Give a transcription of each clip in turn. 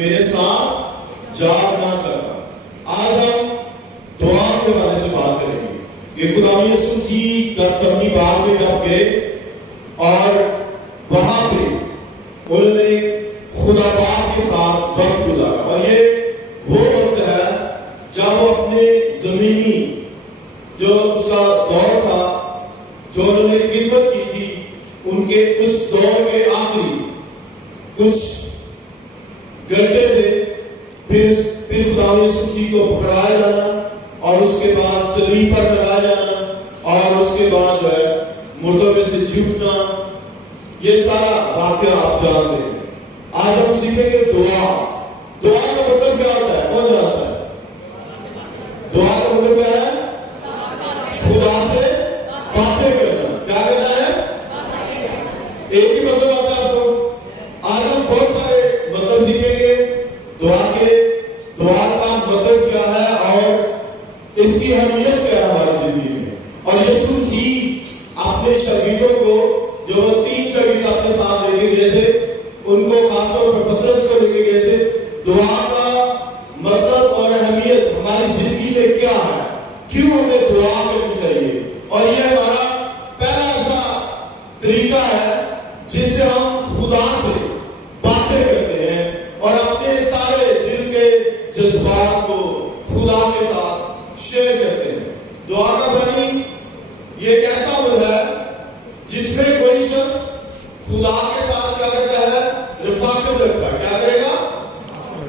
میرے ساتھ جاگ نہ سکا۔ آج ہم دعا کے بارے سے بات کریں گے کہ خدا یسوع مسیح گتسمنی باغ میں جب گئے اور وہاں پہ انہوں نے خدا باپ کے ساتھ وقت گزارا، اور یہ وہ وقت ہے جب وہ اپنے زمینی جو اس کا دور تھا، جو انہوں نے خدمت کی تھی، ان کے اس دور کے آخری کچھ گھنٹے تھے، پھر خدا یسوع مسیح کو پکڑایا جانا اور اس کے بعد صلیب پر لگایا جانا اور اس کے بعد جو ہے مردوں میں سے جھوٹنا، یہ سارا واقعہ آپ جانتے ہیں۔ آج ہم سیکھیں گے دعا۔ دعا کا مطلب کیا ہوتا ہے؟ کون جانتا ہے؟ دعا کا مطلب کیا ہے؟ خدا سے باتیں کرنا۔ کیا کرنا ہے؟ ایک ہی مطلب آتا ہے آپ کو۔ آج ہم بہت سارے مطلب سیکھیں گے دعا کے، دعا کا مطلب کیا ہے اور اس کی اہمیت کیا ہے ہماری زندگی میں۔ اور یسوع مسیح اپنے شاگردوں کو، جو وہ 3 شاگرد اپنے ساتھ لے کے گئے تھے، ان کو خاص طور پر پطرس کو لے کے گئے تھے، دعا کا مطلب اور اہمیت ہماری زندگی میں کیا ہے، کیوں ہمیں دعا کرنی چاہیے۔ اور یہ ہمارا پہلا ایسا طریقہ ہے جس سے ہم خدا سے باتیں کرتے ہیں اور اپنے سارے دل کے جذبات کو خدا کے ساتھ شیئر کرتے ہیں۔ دعا کا معنی یہ ایک ایسا عمل ہے جس میں کوئی شخص خدا کے ساتھ کیا کرتا ہے؟ رفاقت رکھتا ہے۔ کیا کرے گا؟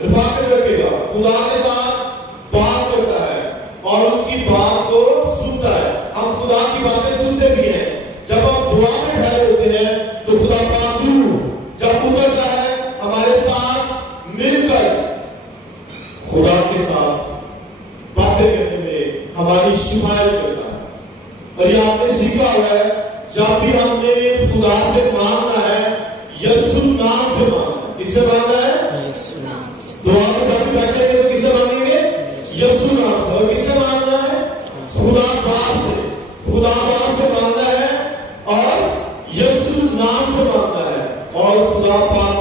رفاقت رکھے گا، خدا کے ساتھ بات کرتا ہے اور اس کی بات کو سنتا ہے۔ ہم خدا کی باتیں سنتے بھی ہیں۔ جب ہم دعا میں ٹھہرے ہوتے ہیں تو خدا پاک جب اترتا ہے ہمارے ساتھ مل کر خدا کے ساتھ باتیں کرنے میں ہماری شفاعت کرتا ہے۔ اور یہ آپ نے سیکھا ہوا ہے، جب بھی ہم نے خدا سے مانگنا ہے، یسوع نام سے مانگنا ہے۔ کس سے مانگنا ہے؟ دعا میں جب بھی بیٹھیں گے تو کس سے مانگیں گے؟ یسوع نام سے۔ اور کس سے مانگنا ہے؟ خدا باپ سے۔ خدا باپ سے مانگنا ہے اور یسوع نام سے مانگنا ہے، اور خدا پاک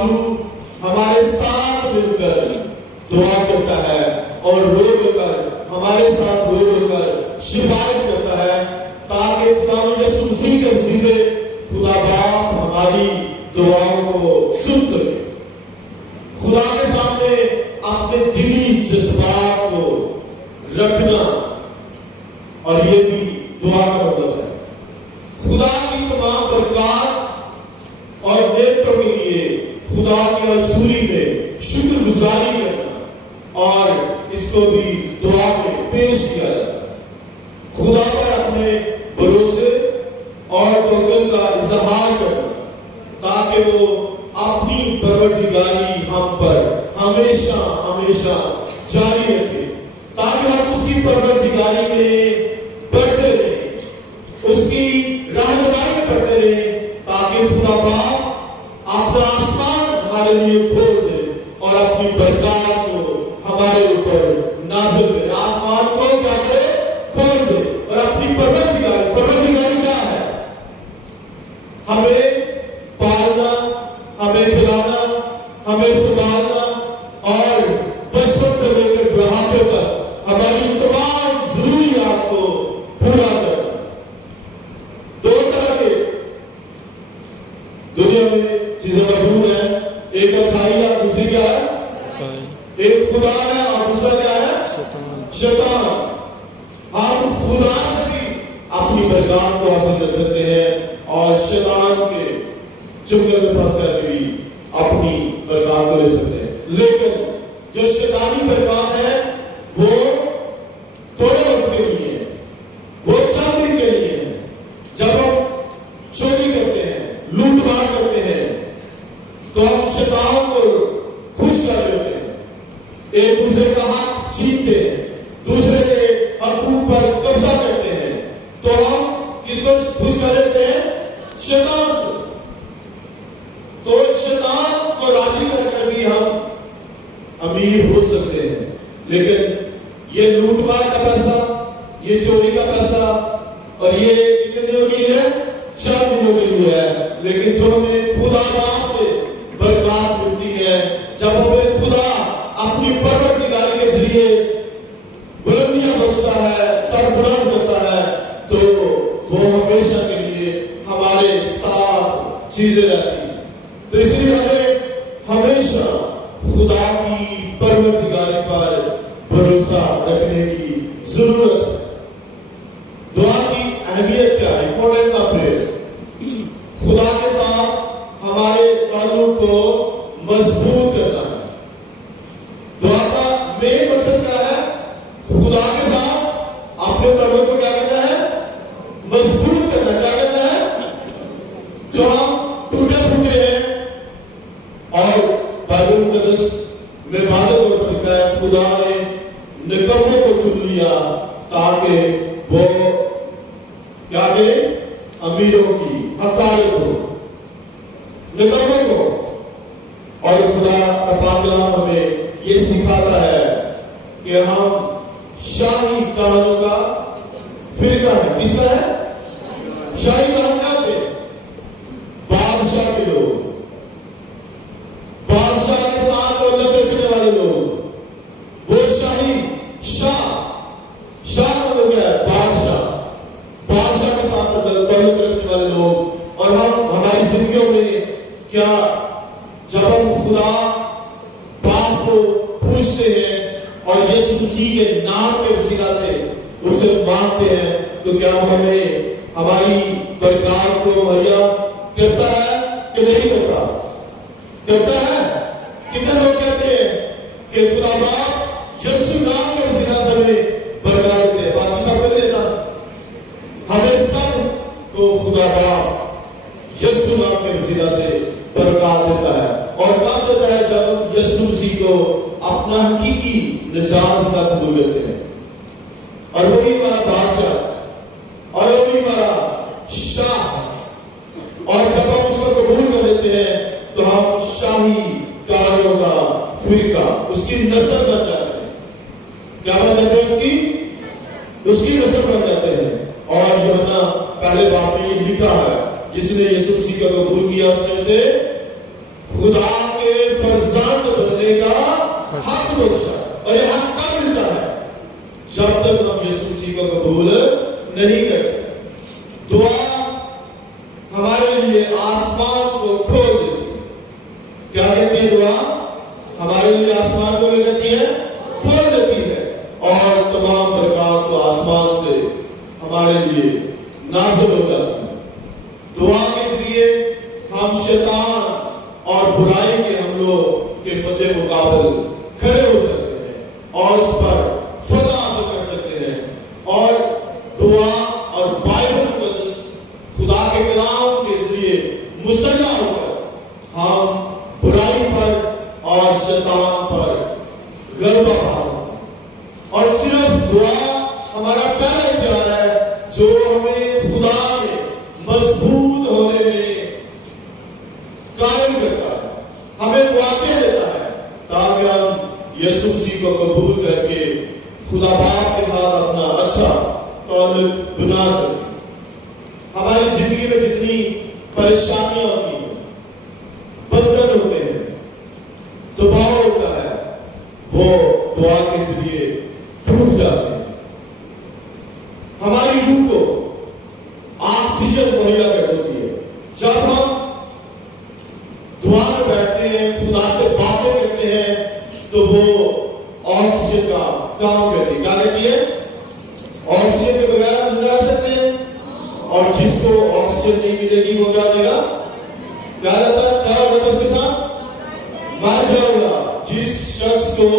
ہمارے ساتھ مل کر دعا کرتا ہے اور رو کر ہمارے ساتھ رو کر شفاعت کرتا ہے، تاکہ خدا یسوع مسیح کے وسیلے خدا باپ ہماری دعاؤں کو سن سکے۔ خدا کے سامنے اپنے دلی جذبات کو رکھنا، اور یہ بھی دعا کا مطلب ہے۔ خدا کی تمام برکات اور نعمتوں کے لیے خدا کی حضوری میں شکر گزاری کرنا، اور اس کو بھی دعا میں پیش کیا جاتا ہے۔ خدا پر اپنے بھروسے اور توکل کا اظہار کرنا، تاکہ وہ اپنی پروردگاری ہم پر ہمیشہ ہمیشہ جاری رکھے، تاکہ ہم اس کی پروردگاری میں بڑھتے رہیں، اس کی رہنمائی میں بڑھتے رہیں، تاکہ خدا باپ اپنا آسمان ہمارے لیے کھول دے اور اپنی برکات کو ہمارے اوپر نازل کرے۔ آسمان کو کیا کرے؟ کھول دے، اور اپنی پروردگاری کیا ہے؟ ہمیں پالنا، ہمیں کھلانا، ہمیں سنبھالنا، اور بچپن سے لے کر بڑھاپے تک ہماری تمام ضروریات کو پورا کرنا۔ 2 طرح کے دنیا میں چیزیں موجود ہیں، ایک اچھائی ہے اور دوسری کیا ہے؟ ایک خدا ہے اور دوسرا کیا ہے؟ شیطان۔ ہم خدا سے بھی اپنی برکات کو حاصل کر سکتے ہیں اور شیطان کے چنگل میں پھنس کر بھی اپنی برکات کو لے سکتے ہیں۔ لیکن جو شیطانی برکات ہے وہ تھوڑے وقت کے لیے ہے، وہ چند دن کے لیے ہے۔ جب ہم چوری کرتے ہیں، لوٹ مار کرتے ہیں، تو ہم شیطان کو خوش کر رہے ہوتے ہیں، ایک دوسرے کا حق چھینتے ہیں، دوسرے کے حقوق پر قبضہ کرتے ہیں، تو ہم کس کو خوش کر لیتے ہیں؟ شیطان کو۔ تو شیطان کو راضی کر کر بھی ہم امیر ہو سکتے ہیں، لیکن یہ لوٹ مار کا پیسہ، یہ چوری کا پیسہ، اور یہ کتنے دنوں کے لیے ہے؟ 4 دنوں کے لیے ہے۔ لیکن جو ہمیں خدا باپ سے برکات ملتی ہے، جب ہمیں خدا ہمیشہ خدا کی پروردگاری پر بھروسہ رکھنے کی ضرورت ہے۔ دعا کی اہمیت کیا ہے؟ Importance of prayer. خدا کے ساتھ ہمارے تعلق کو مضبوط کرنا ہے۔ دعا کا مین مقصد کیا ہے؟ خدا کے ساتھ اپنے تعلق کو کیا کرنا ہے؟ مضبوط کرنا۔ کیا کرنا ہے؟ جو ہم ٹوٹے پھوٹے ہیں، اور بائبل مقدس میں واضح طور پر لکھا ہے خدا نے نکموں کو چن لیا تاکہ وہ کیا کرے؟ امیروں کی حقارت ہو، نکموں کو۔ اور خدا کا پاک کلام ہمیں یہ سکھاتا ہے کہ ہم شاہی کہانوں کا فرقہ ہے۔ کس کا ہے؟ شاہی کہان کیا تھے؟ بادشاہ کے لوگ، بادشاہ کے ساتھ تعلق رکھنے والے لوگ، وہ شاہی شاہ مطلب کیا ہے؟ بادشاہ کے ساتھ تعلق رکھنے والے لوگ۔ اور ہم ہماری زندگیوں میں کیا جب ہم خدا باپ کو پوچھتے ہیں اور یسوع مسیح کے نام کے وسیلہ سے اس سے مانگتے ہیں تو کیا ہمیں ہماری برکات کو مہیا کرتا ہے کہ نہیں کرتا؟ کرتا ہے۔ کتنے لوگ کہتے ہیں کہ خدا باپ یسوع نام کے وسیلہ سے ہمیں برکات دیتے ہیں؟ باقی سب کو نہیں دیتا؟ ہمیں سب کو خدا باپ یسوع نام کے وسیلہ سے برکات دیتا ہے۔ اور کب دیتا ہے؟ جب ہم یسوع مسیح کو اپنا حقیقی نجات کا قبول کرتے ہیں، اور وہی ہمارا بادشاہ اور وہی ہمارا شاہ۔ اور جب ہم اس کو قبول کر لیتے ہیں تو ہم شاہی کاروں کا فرقہ، اس کی نسل بن جاتے ہیں۔ کیا بن جاتے ہیں؟ اس کی نسل بن جاتے ہیں۔ اور یوحنا پہلے باب میں یہ لکھا ہے جس نے یسوع مسیح کو قبول کیا اس نے اسے خدا کے فرزند بننے کا حق بخشا۔ اور یہ حق کب ملتا ہے؟ جب تک ہم یسوع مسیح کو قبول نہیں کرتے۔ دعا ہمارے لیے آسمان کو کھول دیتی ہے۔ کیا کہتی ہے دعا؟ ہمارے لیے آسمان کو کیا کہتی ہے؟ کھول دیتی ہے، اور تمام برکات کو آسمان سے ہمارے لیے نازل ہو جاتی ہے۔ دعا کے ذریعے ہم شیطان اور برائی کے حملوں کے مد مقابل کھڑے ہو سکتے ہیں اور اس پر فتح حاصل کر سکتے ہیں۔ اور دعا اور بائبل مقدس خدا کے کلام کے ذریعے مسلح ہو کر ہم برائی پر اور شیطان پر غلبہ پا سکتے ہیں۔ اور صرف دعا ہمارا پہلا اختیار ہے جو ہمیں خدا میں مضبوط ہونے میں قائم کرتا ہے، ہمیں واقع دیتا ہے تاکہ ہم یسوع مسیح کو قبول کر کے خدا باپ کے ساتھ اپنا اچھا تعلق بنا سکیں۔ ہماری زندگی میں جتنی پریشانیاں ہوتی ہیں، بندھن ہوتے ہیں، دباؤ ہوتا ہے، وہ دعا کے ذریعے ٹوٹ جاتے ہیں۔ ہماری روح کو آکسیجن مہیا کر دیتی ہے۔ جب ہم دعا میں بیٹھتے ہیں، خدا سے باتیں کرتے ہیں، تو وہ آکسیجن کا کام کرتی ہے۔ کیا کرتی ہے؟ آکسیجن کے بغیر ہم زندہ رہ سکتے ہیں، اور جس کو آکسیجن نہیں ملے گی وہ کیا ہوگا؟ کیا ہوتا ہے؟ کیا ہوتا ہے اس کے ساتھ؟ مر جائے گا۔ جس شخص کو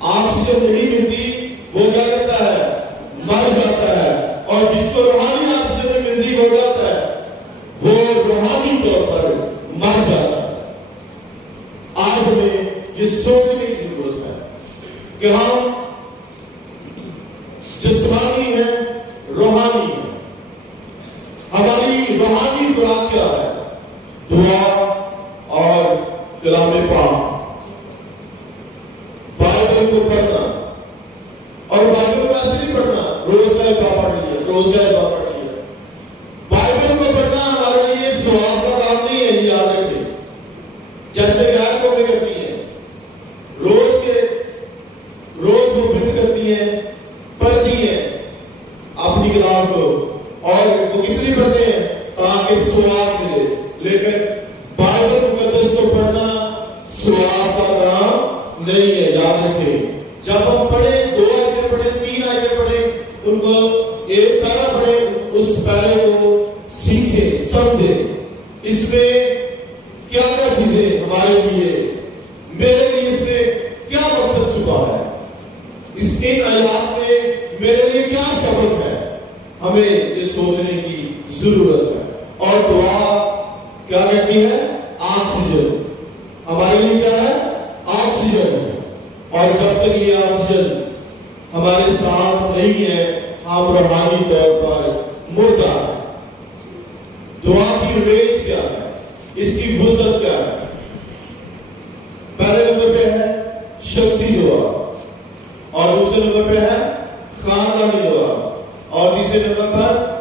آکسیجن نہیں ملتی وہ کیا کرتا ہے؟ مر جاتا ہے۔ اور جس کو روحانی آکسیجن نہیں ملتی وہ کیا ہوتا ہے؟ وہ روحانی طور پر مر جاتا ہے۔ آج ہمیں یہ سوچنے کی ضرورت ہے کہ ہم جسمانی ہیں، روحانی ہیں۔ ہماری روحانی خوراک کیا ہے؟ دعا اور کلام پاک، بائبل کو پڑھنا۔ اور بائبل کو ایسے نہیں پڑھنا روز کا ایک بار پڑھ لیا، روز کا ایک بار پڑھ لیا۔ بائبل کو پڑھنا ہمارے لیے ثواب کا کام نہیں ہے، یہ یاد رکھیں۔ جیسے غیر قومیں کرتی ہیں، روز وہ بند کرتی ہیں، پڑھتی ہیں اپنی کتاب کو، اور وہ کس لیے پڑھتے ہیں؟ تاکہ ثواب ملے۔ لیکن بائبل مقدس کو پڑھنا آپ کا کام نہیں ہے. یاد رکھیں جب ہم پڑھیں 2 آیتیں پڑھیں 3 آیتیں پڑھیں ان کو ایک پیرا پڑھیں اس پیرے کو سیکھیں سمجھیں اس میں کیا کیا چیزیں ہمارے لیے میرے لیے اس میں کیا مقصد چھپا ہے اس ان آیات میں میرے لیے کیا سبق ہے ہمیں یہ سوچنے کی ضرورت ہے. اور دعا کیا کہتی ہے آکسیجن ہمارے لیے کیا ہے آکسیجن ہے. اور جب تک یہ آکسیجن ہمارے ساتھ نہیں ہے ہم روحانی طور پر مردہ ہیں. دعا کی رینج کیا ہے اس کی وسعت کیا ہے. پہلے نمبر پہ ہے شخصی دعا اور دوسرے نمبر پہ ہے خاندانی دعا اور تیسرے نمبر پر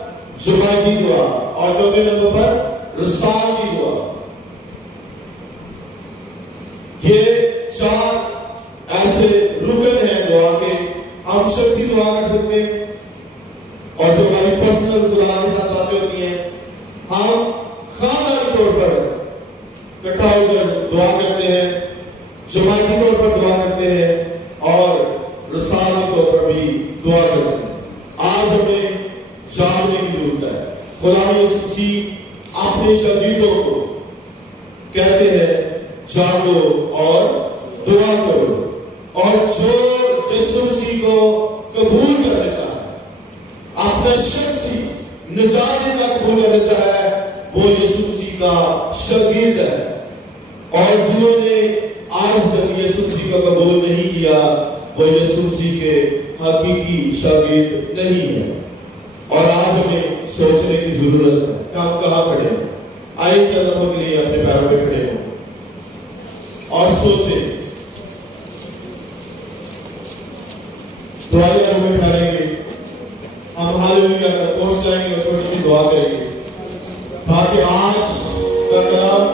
جماعتی دعا اور چوتھے نمبر پر رسالتی دعا. یہ 4 ایسے رکن ہیں دعا کے. ہم شخصی دعا کر سکتے ہیں اور جو ہماری پرسنل خدا کے ساتھ باتیں ہوتی ہیں. ہم خاندانی طور پر اکٹھا ہو کر دعا کرتے ہیں جماعتی طور پر دعا کرتے ہیں اور رسالتی طور پر بھی دعا کرتے ہیں. آج ہمیں جاننے کی ضرورت ہے. خدا یسوع مسیح اپنے شاگردوں کو کہتے ہیں جاگو اور دعا کرو اور جو یسوع مسیح کو قبول کر لیتا ہے اپنا شخصی نجات کا قبول کر لیتا ہے وہ یسوع مسیح کا شاگرد ہے. اور جنہوں نے آج تک یسوع مسیح کا قبول نہیں کیا وہ یسوع مسیح کے حقیقی شاگرد نہیں ہے. اور آج ہمیں سوچنے کی ضرورت ہے کہ ہم کہاں کھڑے ہیں. آئیے چند لمحوں کے لیے اپنے پیروں پہ کھڑے ہوں اور سوچیں. دعائیں ہمیں اٹھائیں گے ہم ہاللویا کا کوشش کریں گے اور چھوٹی سی دعا کریں گے تاکہ آج کا کلام